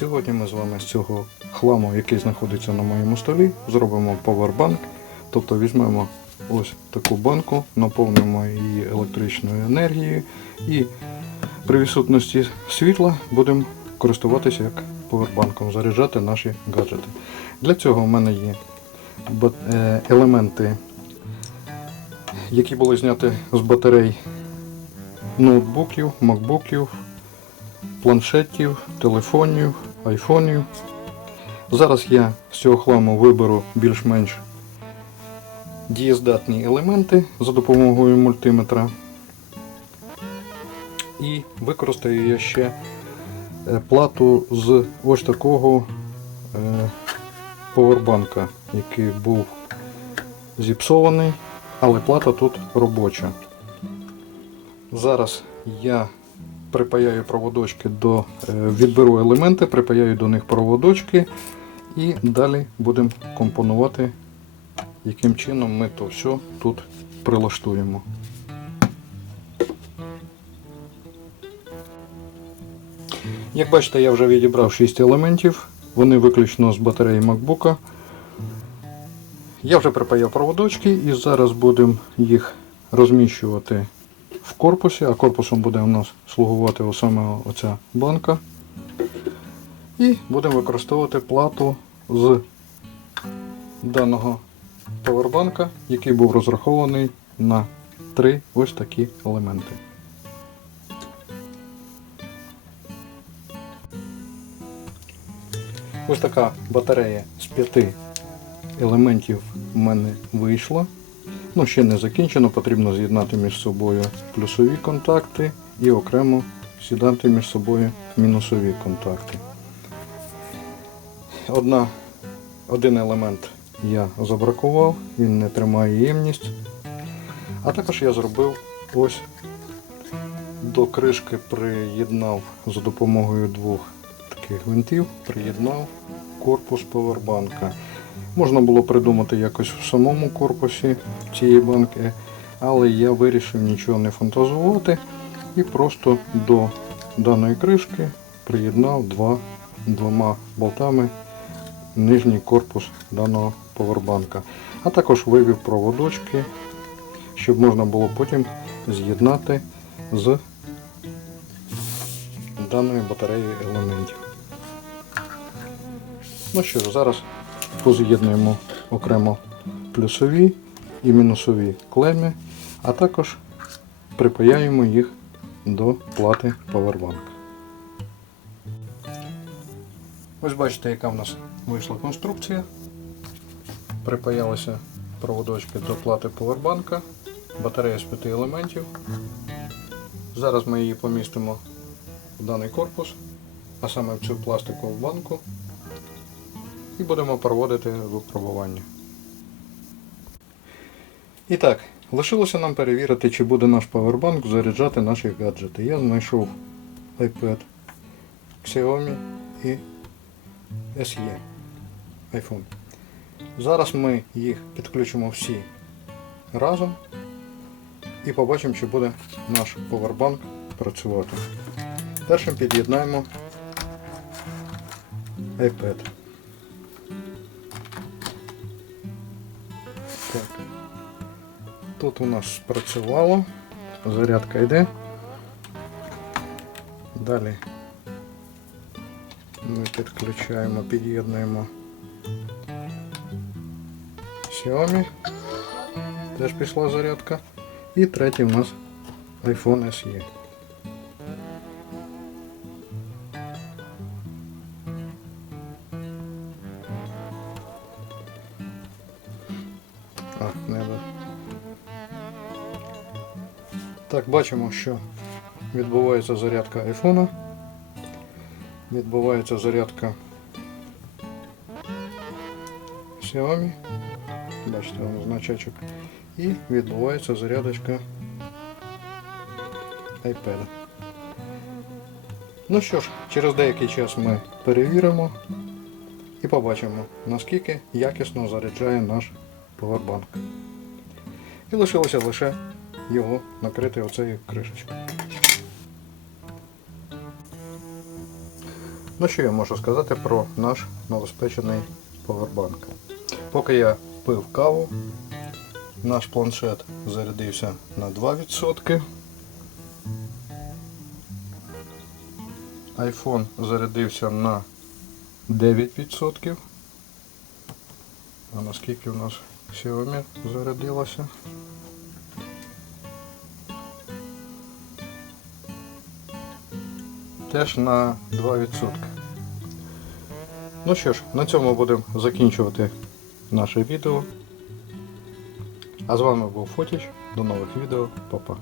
Сьогодні ми з вами з цього хламу, який знаходиться на моєму столі, зробимо повербанк. Тобто візьмемо ось таку банку, наповнимо її електричною енергією і при відсутності світла будемо користуватися як повербанком, заряджати наші гаджети. Для цього в мене є е, елементи, які були зняті з батарей ноутбуків, макбуків, планшетів, телефонів, айфонів. Зараз я з цього хламу виберу більш-менш дієздатні елементи за допомогою мультиметра. І використаю я ще е, плату з ось такого е, повербанка, який був зіпсований, але плата тут робоча. Зараз я припаяю проводочки до е, відберу елементи, припаяю до них проводочки і далі будемо компонувати, яким чином ми то все тут прилаштуємо. Як бачите, я вже відібрав 6 елементів, вони виключно з батареї MacBook. Я вже припаяв проводочки і зараз будемо їх розміщувати в корпусі, а корпусом буде у нас слугувати саме оця банка. І будемо використовувати плату з даного повербанка, який був розрахований на три ось такі елементи. Ось така батарея з п'яти елементів в мене вийшла. Ну, ще не закінчено, потрібно з'єднати між собою плюсові контакти і окремо з'єднати між собою мінусові контакти. Одна, один елемент я забракував, він не тримає ємність. А також я зробив ось до кришки приєднав за допомогою двох таких гвинтів, приєднав корпус повербанка. Можна було придумати якось в самому корпусі цієї банки, але я вирішив нічого не фантазувати і просто до даної кришки приєднав два, двома болтами нижній корпус даного повербанка. А також вивів проводочки, щоб можна було потім з'єднати з даною батареєю елементів. Ну що зараз поз'єднуємо окремо плюсові і мінусові клеми, а також припаяємо їх до плати Powerbank. Ось бачите, яка в нас вийшла конструкція. Припаялися проводочки до плати Powerbank, батарея з 5 елементів. Зараз ми її помістимо в даний корпус, а саме в цю пластикову банку і будемо проводити випробування. І так, лишилося нам перевірити, чи буде наш павербанк заряджати наші гаджети. Я знайшов iPad, Xiaomi і SE iPhone. Зараз ми їх підключимо всі разом і побачимо, чи буде наш повербанк працювати. Першим під'єднаємо iPad. Тут у нас спрацювало, зарядка йде. Далі ми підключаємо, під'єднуємо Xiaomi. Теж пішла зарядка. І третій у нас iPhone SE. А, не. Так, бачимо, що відбувається зарядка айфона. Відбувається зарядка Xiaomi. Бачите, воно значечок. І відбувається зарядочка iPad. Ну що ж, через деякий час ми перевіримо і побачимо, наскільки якісно заряджає наш повербанк. І лишилося лише його накрити оцею кришечкою. Ну що я можу сказати про наш новоспечений повербанк. Поки я пив каву, наш планшет зарядився на 2%. iPhone зарядився на 9%. А наскільки у нас Xiaomi зарядилося? Теж на 2%. Ну що ж, на цьому будемо закінчувати наше відео. А з вами був Фотіч. До нових відео. Па-па.